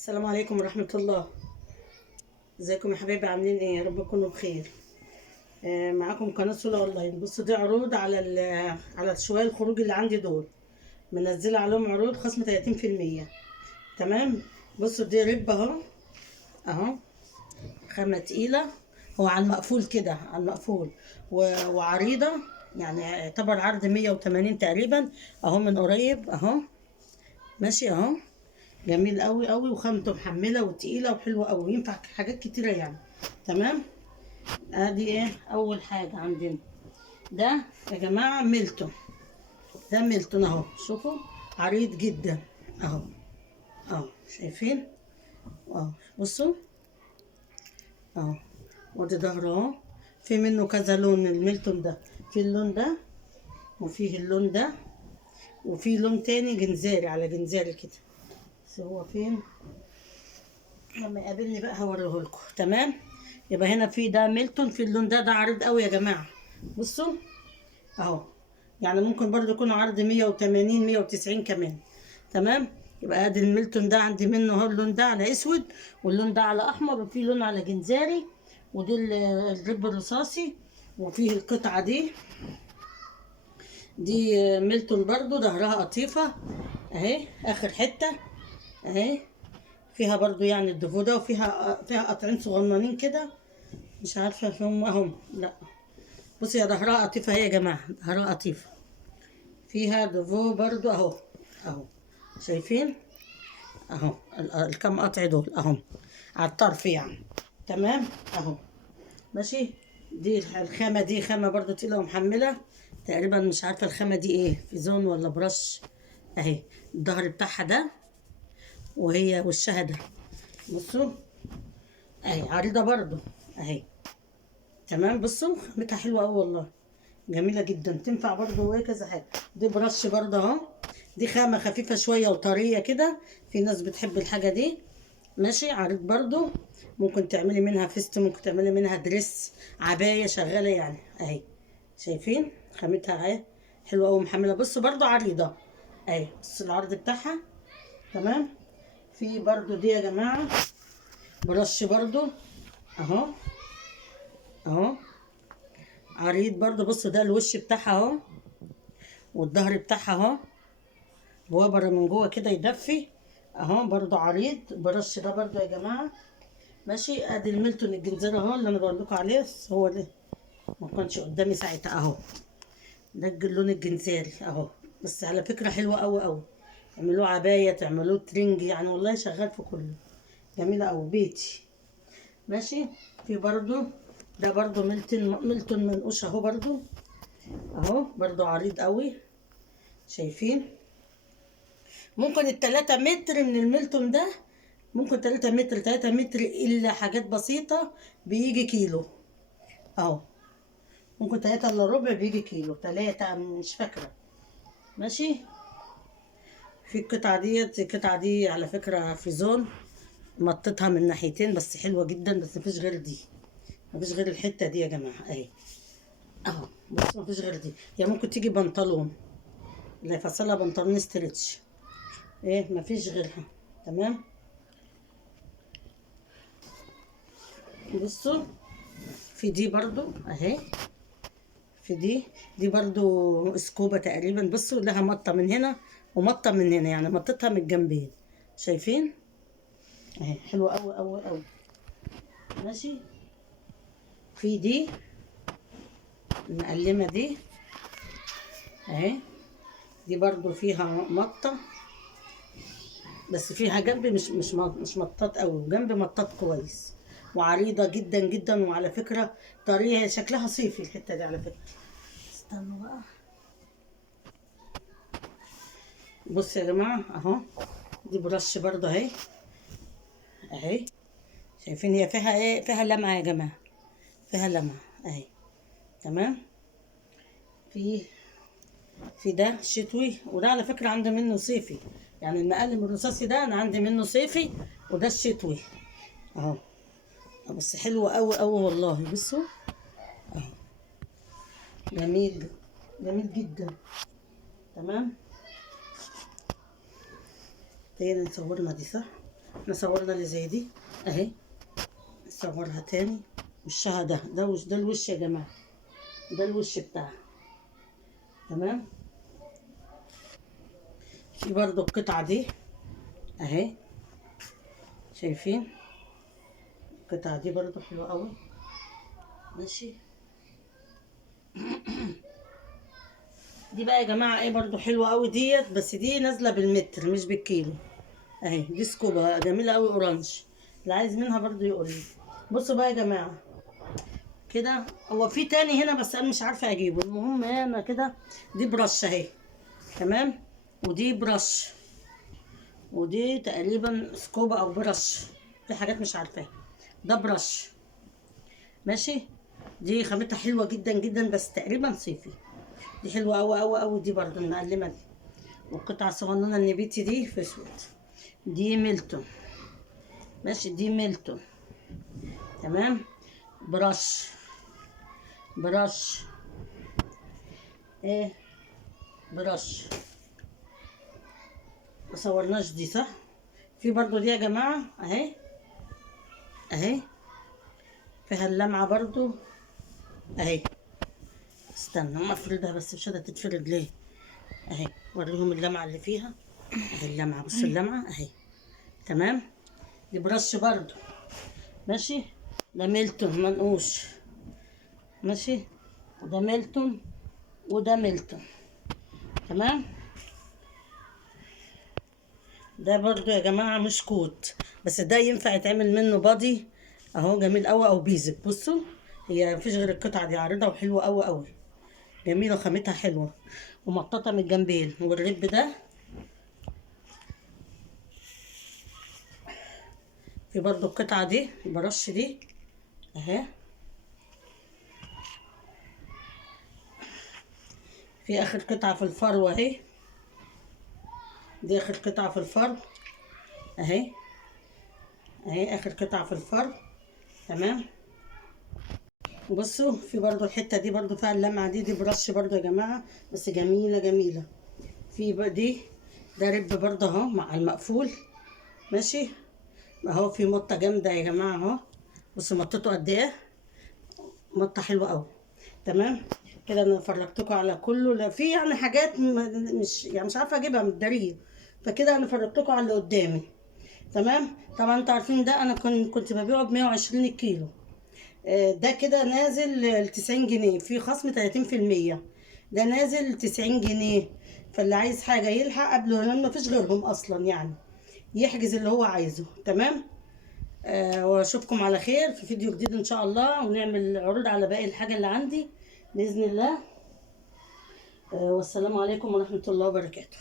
السلام عليكم ورحمة الله. ازيكم يا حبايبي، عاملين ايه؟ يا رب تكونوا بخير. معاكم قناة سولا اونلاين. بصوا دي عروض على شوية الخروج اللي عندي دول، منزلة عليهم عروض خصم 30%. تمام. بصوا دي رب اهو خامة تقيلة. هو على المقفول كده، على المقفول وعريضة، يعني يعتبر عرض 180 تقريبا. اهو من قريب اهو، ماشي اهو. جميل قوي قوي، وخامته محمله وتقيله وحلوه قوي، ينفع حاجات كتيره يعني. تمام. ادي ايه اول حاجه عندنا؟ ده يا جماعه ميلتون. ده ميلتون اهو، شوفوا عريض جدا اهو. اهو شايفين؟ اهو بصوا اهو. وادي ظهره اهو. في منه كذا لون الميلتون ده. في اللون ده، وفيه اللون ده، وفي لون تاني جنزاري على جنزاري كده. بس هو فين؟ لما يقابلني بقى هوريهولكوا. تمام. يبقى هنا في ده ميلتون في اللون ده عريض قوي يا جماعه. بصوا اهو، يعني ممكن برضو يكون عرض 180 190 كمان. تمام. يبقى ادي الميلتون ده عندي منه اهو، اللون ده على اسود، واللون ده على احمر، وفي لون على جنزاري، ودي الرب الرصاصي. وفيه القطعه دي ميلتون برضو، ظهرها قطيفه اهي، اخر حته اهي. فيها برضو يعني الدفو ده، فيها قطعين صغننين كده، مش عارفه فيهم اهم، لا. بصي يا ظهرها قطيفه اهي يا جماعه، ظهرها قطيفه، فيها دفو برضو اهو. اهو شايفين؟ اهو الكم قطع دول اهو، على الطرف يعني. تمام اهو، ماشي. دي الخامه دي خامه برضو تقيله ومحمله تقريبا، مش عارفه الخامه دي ايه، في زون ولا برش. اهي الظهر بتاعها ده، وهي وشها ده. بصوا اهي عريضه برضو اهي. تمام. بصوا خامتها حلوه قوي والله، جميله جدا، تنفع برضو ايه كذا حاجه. دي برش برضو اهو. دي خامه خفيفه شويه وطريه كده، في ناس بتحب الحاجه دي. ماشي عريض برضو، ممكن تعملي منها فيست، ممكن تعملي منها دريس، عبايه شغاله يعني اهي. شايفين خامتها اهي، حلوه قوي محمله. بصوا برضو عريضه اهي، بص العرض بتاعها. تمام. في برضو دي يا جماعه برش برضو اهو. اهو عريض برضو. بصوا ده الوش بتاعها اهو، والظهر بتاعها اهو، بوابر من جوه كده يدفي اهو. برضو عريض برش ده برضو يا جماعه. ماشي. ادي الميلتون الجنزير اهو اللي انا بقول لكم عليه، هو ده ما كانش قدامي ساعتها اهو. ده اللون الجنزيري اهو، بس على فكره حلوه قوي قوي. تعملوه عبايه، تعملوه ترنج، يعني والله شغال في كله، جميله قوي بيتي. ماشي. في برضو ده برضو ميلتون منقوش اهو برضو. اهو برضو عريض قوي، شايفين؟ ممكن التلاتة متر من الميلتون ده، ممكن 3 متر 3 متر إلا حاجات بسيطة بيجي كيلو أهو. ممكن 3 إلا ربع بيجي كيلو، 3 مش فاكرة. ماشي. في القطعة دي على فكرة في زون، مطيتها من ناحيتين بس حلوة جدا، بس مفيش غير دي، مفيش غير الحتة دي يا جماعة أهي. أهو بص مفيش غير دي، يعني ممكن تيجي بنطلون اللي يفصلها بنطلون ستريتش، إيه مفيش غيرها. تمام. بصوا في دي برضو اهي. في دي برضو سكوبة تقريبا. بصوا لها مطة من هنا ومطة من هنا، يعني مطتها من الجنبين، شايفين؟ اهي حلوة قوي قوي قوي. ماشي. في دي المقلمة دي اهي، دي برضو فيها مطة، بس فيها جنب مش مطاط قوي، وجنب مطاط كويس، وعريضة جدا جدا. وعلى فكرة طريقة شكلها صيفي الحتة دي على فكرة. استنوا بقى. بصوا يا جماعة اهو، دي برش برضه اهي. اهي شايفين هي فيها ايه؟ فيها لمعة يا جماعة، فيها لمعة اهي. تمام. في ده شتوي، وده على فكرة عندي منه صيفي، يعني المقلم الرصاصي ده انا عندي منه صيفي، وده الشتوي اهو. بس حلوة قوي قوي والله. بصوا اهو، جميل، جميل جدا. تمام. هي اللي صورنا دي صح؟ احنا صورنا اللي زي دي اهي، نصورها تاني. وشها ده وش، ده الوش يا جماعه، ده الوش بتاعها. تمام. في برضو القطعه دي اهي، شايفين القطعه دي برضو حلوه قوي. ماشي. دي بقى يا جماعه ايه برضو حلوه قوي ديت، بس دي نازله بالمتر مش بالكيلو اهي. دي سكوبا جميله قوي اورانج، اللي عايز منها برضو يقول لي. بصوا بقى يا جماعه كده، هو في تاني هنا بس انا مش عارفه اجيبه. المهم انا كده دي برش اهي. تمام. ودي برش، ودي تقريبا سكوبا او برش، في حاجات مش عارفاها. ده برش. ماشي. دي خامتها حلوه جدا جدا بس تقريبا صيفي. دي حلوه قوي قوي قوي، دي برضو المقلمه دي. والقطعه الصغننه النبيتي دي في اسود. دي ميلتون. ماشي. دي ميلتون. تمام. برش. برش ايه، برش. ما صورناش دي صح. في برضو دي يا جماعه اهي، اهي فيها اللمعه برضو اهي. استنى ما افردها بس مش قادره تتفرد ليه. اهي وريهم اللمعه اللي فيها اهي. اللمعه بص، اللمعه اهي. تمام. دي برش برضو. ماشي. ده ميلتون منقوش. ماشي. وده ميلتون وده ميلتون. تمام. ده برضو يا جماعه مش كوت، بس ده ينفع يتعمل منه بادي اهو، جميل قوي، او بيزك. بصوا هي مفيش غير القطعه دي، عارضه وحلوه قوي قوي، جميله خامتها حلوه ومطاطه من الجنبين. والرب ده في برضو القطعه دي برش دي اهي. في اخر قطعه في الفرو اهي. دي اخر قطعه في الفرو اهي، اهي اخر قطعه في الفرو. تمام. بصوا في برضو الحته دي برضو فيها اللمعه دي. دي برش برضو يا جماعه بس جميله جميله. في بقى دي، ده رب برضو اهو مع المقفول. ماشي. اهو في مطه جامده يا جماعه اهو. بصوا مطته قد ايه، مطه حلوه قوي. تمام. كده انا فرجتكم على كله. لا في يعني حاجات مش يعني مش عارفه اجيبها من الدليل، فكده انا فرجتكم على اللي قدامي. تمام. طبعا انتوا عارفين ده انا كنت ببيعه ب 120 الكيلو. ده كده نازل 90 جنيه، في خصم 30%. ده نازل 90 جنيه. فاللي عايز حاجه يلحق قبله لان مفيش غيرهم اصلا يعني، يحجز اللي هو عايزه. تمام. واشوفكم على خير في فيديو جديد ان شاء الله، ونعمل عروض على باقي الحاجه اللي عندي باذن الله. والسلام عليكم ورحمه الله وبركاته.